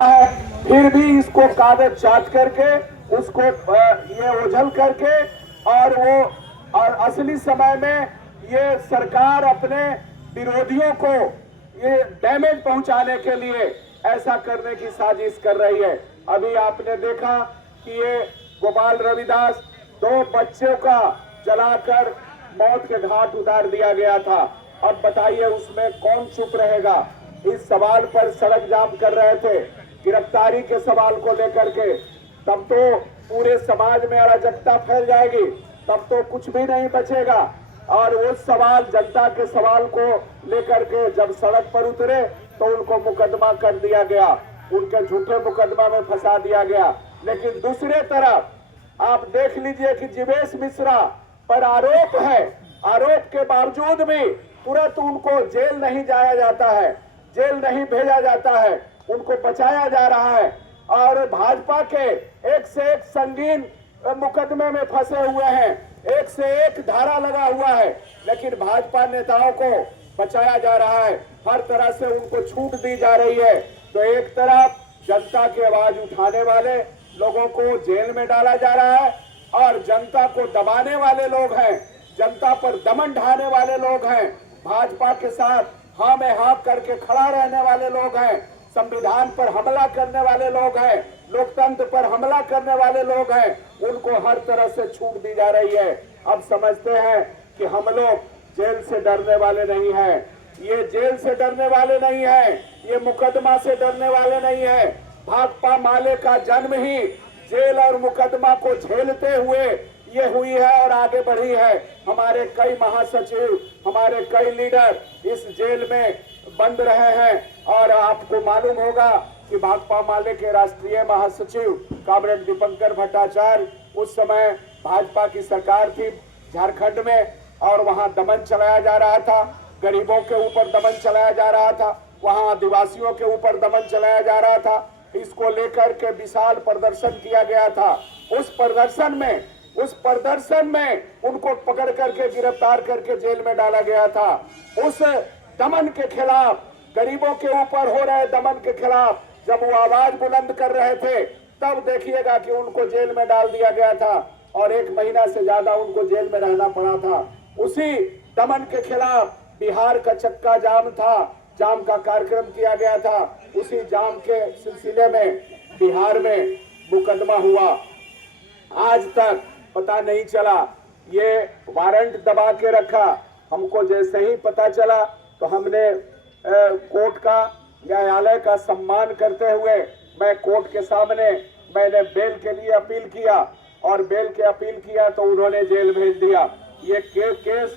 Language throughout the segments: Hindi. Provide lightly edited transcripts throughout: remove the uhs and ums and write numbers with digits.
है, फिर भी इसको कागज चाट करके उसको ये ओझल करके और असली समय में ये सरकार अपने विरोधियों को ये डैमेज पहुंचाने के लिए ऐसा करने की साजिश कर रही है। अभी आपने देखा कि ये गोपाल रविदास 2 बच्चों का जलाकर मौत के घाट उतार दिया गया था। अब बताइए उसमें कौन चुप रहेगा? इस सवाल पर सड़क जाम कर रहे थे गिरफ्तारी के सवाल को लेकर के। तब तो पूरे समाज में अराजकता फैल जाएगी, तब तो कुछ भी नहीं बचेगा। और उस सवाल, जनता के सवाल को लेकर के जब सड़क पर उतरे तो उनको मुकदमा कर दिया गया, उनके झूठे मुकदमा में फंसा दिया गया। लेकिन दूसरे तरफ आप देख लीजिए कि जीवेश मिश्रा पर आरोप है, आरोप के बावजूद भी तुरंत उनको जेल नहीं जाया जाता है, जेल नहीं भेजा जाता है, उनको बचाया जा रहा है। और भाजपा के एक से एक संगीन मुकदमे में फंसे हुए हैं, एक से एक धारा लगा हुआ है, लेकिन भाजपा नेताओं को बचाया जा रहा है, हर तरह से उनको छूट दी जा रही है। तो एक तरफ जनता की आवाज उठाने वाले लोगों को जेल में डाला जा रहा है और जनता को दबाने वाले लोग हैं, जनता पर दमन ढाने वाले लोग हैं, भाजपा के साथ हाँ में हाँ करके खड़ा रहने वाले लोग हैं, संविधान पर हमला करने वाले लोग हैं, लोकतंत्र पर हमला करने वाले लोग हैं, उनको हर तरह से छूट दी जा रही है। अब समझते हैं कि हम लोग जेल से डरने वाले नहीं हैं, ये जेल से डरने वाले नहीं हैं, ये मुकदमा से डरने वाले नहीं हैं। भाकपा माले का जन्म ही जेल और मुकदमा को झेलते हुए ये हुई है और आगे बढ़ी है। हमारे कई महासचिव, हमारे कई लीडर इस जेल में बंद रहे हैं। और आपको मालूम होगा कि भाकपा माले के राष्ट्रीय महासचिव कॉमरेड दीपंकर भट्टाचार्य, उस समय भाजपा की सरकार थी झारखंड में और वहां दमन चलाया जा रहा था, गरीबों के ऊपर दमन चलाया जा रहा था, वहां आदिवासियों के ऊपर दमन चलाया जा रहा था। इसको लेकर के विशाल प्रदर्शन किया गया था। उस प्रदर्शन में उनको पकड़ करके गिरफ्तार करके जेल में डाला गया था। उस दमन के खिलाफ, गरीबों के ऊपर हो रहे दमन के खिलाफ जब वो आवाज बुलंद कर रहे थे, तब देखिएगा कि उनको जेल में डाल दिया गया था और 1 महीना से ज्यादा उनको जेल में रहना पड़ा था। उसी दमन के खिलाफ बिहार का चक्का जाम था, जाम का कार्यक्रम किया गया था। उसी जाम के सिलसिले में बिहार में मुकदमा हुआ, आज तक पता नहीं चला। ये वारंट दबा के रखा, हमको जैसे ही पता चला तो हमने कोर्ट का, न्यायालय का सम्मान करते हुए मैं कोर्ट के सामने मैंने बेल के लिए अपील किया और बेल के अपील किया तो उन्होंने जेल भेज दिया। ये केस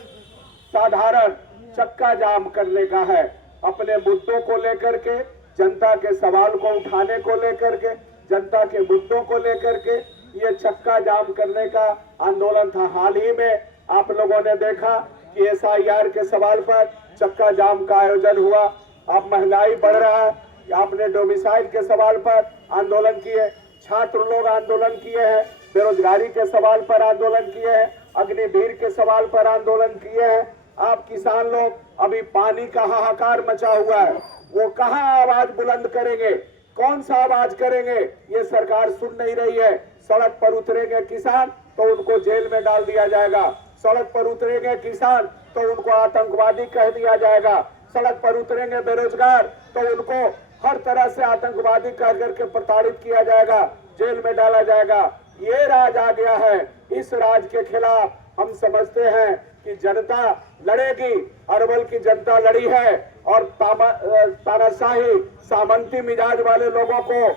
साधारण चक्का जाम करने का है, अपने मुद्दों को लेकर के, जनता के सवाल को उठाने को लेकर के, जनता के मुद्दों को लेकर के ये चक्का जाम करने का आंदोलन था। हाल ही में आप लोगों ने देखा कि SIR के सवाल पर चक्का जाम का आयोजन हुआ। अब महंगाई बढ़ रहा है, आपने डोमिसाइल के सवाल पर आंदोलन किए, छात्र लोग आंदोलन किए हैं, बेरोजगारी के सवाल पर आंदोलन किए हैं, अग्निवीर के सवाल पर आंदोलन किए हैं। आप किसान लोग, अभी पानी का हाहाकार मचा हुआ है, वो कहाँ आवाज बुलंद करेंगे, कौन सा आवाज करेंगे, ये सरकार सुन नहीं रही है। सड़क पर उतरेंगे किसान तो उनको जेल में डाल दिया जाएगा, सड़क पर उतरेंगे किसान तो उनको आतंकवादी कह दिया जाएगा, सड़क पर उतरेंगे बेरोजगार तो उनको हर तरह से आतंकवादी कह करके प्रताड़ित किया जाएगा, जेल में डाला जाएगा। ये राज आ गया है। इस राज के खिलाफ हम समझते हैं कि जनता लड़ेगी। अरवल की जनता लड़ी है और तानाशाही सामंती मिजाज वाले लोगों को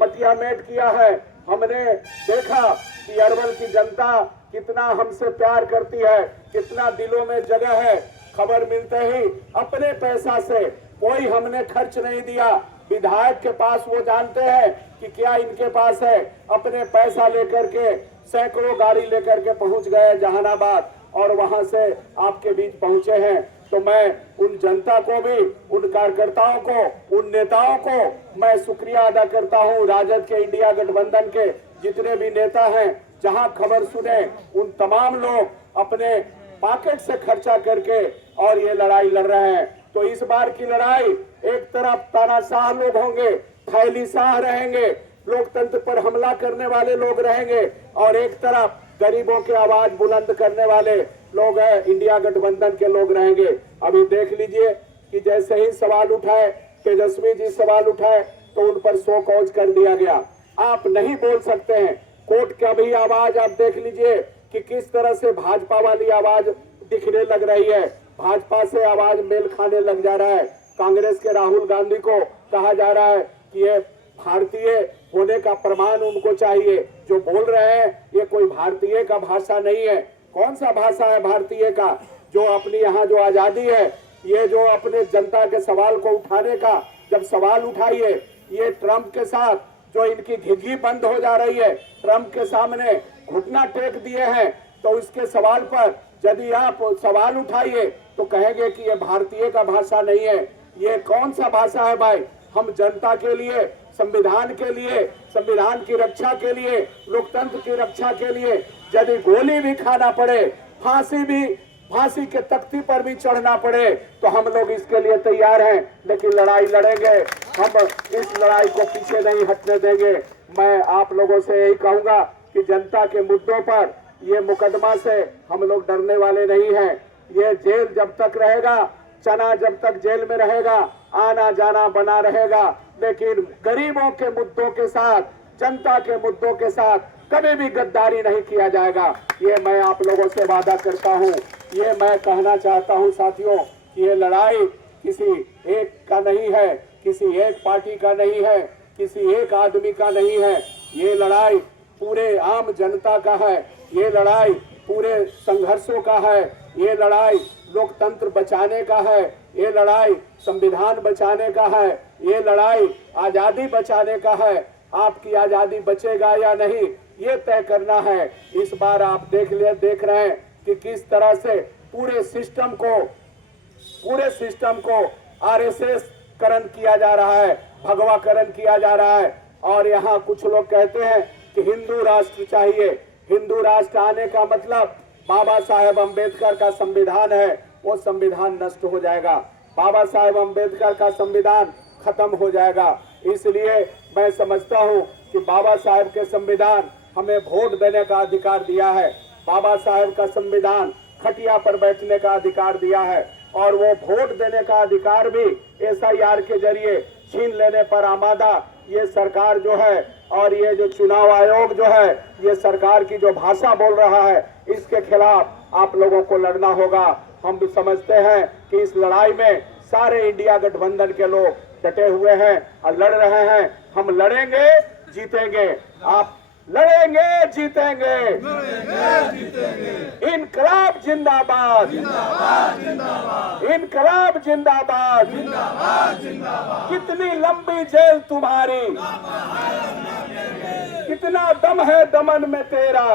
मटियामेट किया है। हमने देखा कि अरवल की जनता कितना हमसे प्यार करती है, कितना दिलों में जगह है। खबर मिलते ही अपने पैसा से कोई हमने खर्च नहीं दिया। विधायक के पास वो जानते हैं कि क्या इनके पास है, अपने पैसा लेकर के सैकड़ों गाड़ी लेकर के पहुंच गए जहानाबाद और वहां से आपके बीच पहुंचे हैं। तो मैं उन जनता को भी, उन कार्यकर्ताओं को, उन नेताओं को मैं शुक्रिया अदा करता हूं। राजद के, इंडिया गठबंधन के जितने भी नेता हैं, जहां खबर सुने उन तमाम लोग अपने पॉकेट से खर्चा करके और ये लड़ाई लड़ रहे हैं। तो इस बार की लड़ाई, एक तरफ तानाशाह लोग होंगे, थैली शाह रहेंगे, लोकतंत्र पर हमला करने वाले लोग रहेंगे, और एक तरफ गरीबों की आवाज बुलंद करने वाले लोग हैं, इंडिया गठबंधन के लोग रहेंगे। अभी देख लीजिए कि जैसे ही सवाल उठाए, तेजस्वी जी सवाल उठाए तो उन पर शो कॉज कर दिया गया। आप नहीं बोल सकते हैं। कोर्ट का भी आवाज आप देख लीजिए कि किस तरह से भाजपा वाली आवाज दिखने लग रही है, भाजपा से आवाज मेल खाने लग जा रहा है। कांग्रेस के राहुल गांधी को कहा जा रहा है कि ये भारतीय होने का प्रमाण उनको चाहिए। जो बोल रहे हैं ये कोई भारतीय का भाषा नहीं है। कौन सा भाषा है भारतीय का? जो अपनी यहाँ जो आजादी है, ये जो अपने जनता के सवाल को उठाने का जब सवाल उठाइए, ये ट्रंप के साथ जो इनकी घिघी बंद हो जा रही है, ट्रंप के सामने घुटना टेक दिए हैं, तो इसके सवाल पर यदि आप सवाल उठाइए तो कहेंगे कि ये भारतीय का भाषा नहीं है। ये कौन सा भाषा है भाई? हम जनता के लिए, संविधान के लिए, संविधान की रक्षा के लिए, लोकतंत्र की रक्षा के लिए यदि गोली भी खाना पड़े, फांसी के तख्ती पर भी चढ़ना पड़े, तो हम लोग इसके लिए तैयार हैं। लेकिन लड़ाई लड़ेंगे, हम इस लड़ाई को पीछे नहीं हटने देंगे। मैं आप लोगों से यही कहूंगा कि जनता के मुद्दों पर ये मुकदमा से हम लोग डरने वाले नहीं हैं। ये जेल जब तक रहेगा, चना जब तक जेल में रहेगा, आना जाना बना रहेगा, लेकिन गरीबों के मुद्दों के साथ, जनता के मुद्दों के साथ कभी भी गद्दारी नहीं किया जाएगा। ये मैं आप लोगों से वादा करता हूँ। ये मैं कहना चाहता हूँ साथियों कि ये लड़ाई किसी एक का नहीं है, किसी एक पार्टी का नहीं है, किसी एक आदमी का नहीं है। ये लड़ाई पूरे आम जनता का है, ये लड़ाई पूरे संघर्षों का है, ये लड़ाई लोकतंत्र बचाने का है, ये लड़ाई संविधान बचाने का है, ये लड़ाई आजादी बचाने का है। आपकी आजादी बचेगा या नहीं, ये तय करना है। इस बार आप देख रहे हैं कि किस तरह से पूरे सिस्टम को आरएसएस करण किया जा रहा है, भगवाकरण किया जा रहा है। और यहाँ कुछ लोग कहते हैं कि हिंदू राष्ट्र चाहिए। हिंदू राष्ट्र आने का मतलब बाबा साहेब अम्बेडकर का संविधान है, वो संविधान नष्ट हो जाएगा, बाबा साहेब अम्बेडकर का संविधान खत्म हो जाएगा। इसलिए मैं समझता हूँ कि बाबा साहेब के संविधान हमें वोट देने का अधिकार दिया है, बाबा साहेब का संविधान खटिया पर बैठने का अधिकार दिया है, और वो वोट देने का अधिकार भी एसआईआर के जरिए छीन लेने पर आमादा ये सरकार जो है, और ये जो चुनाव आयोग जो है, ये सरकार की जो भाषा बोल रहा है, इसके खिलाफ आप लोगों को लड़ना होगा। हम भी समझते हैं कि इस लड़ाई में सारे इंडिया गठबंधन के लोग डटे हुए हैं और लड़ रहे हैं। हम लड़ेंगे, जीतेंगे। आप लड़ेंगे, जीतेंगे। इनकलाब जिंदाबाद, इनकलाब जिंदाबाद। कितनी लंबी जेल तुम्हारी, कितना दम है दमन में तेरा।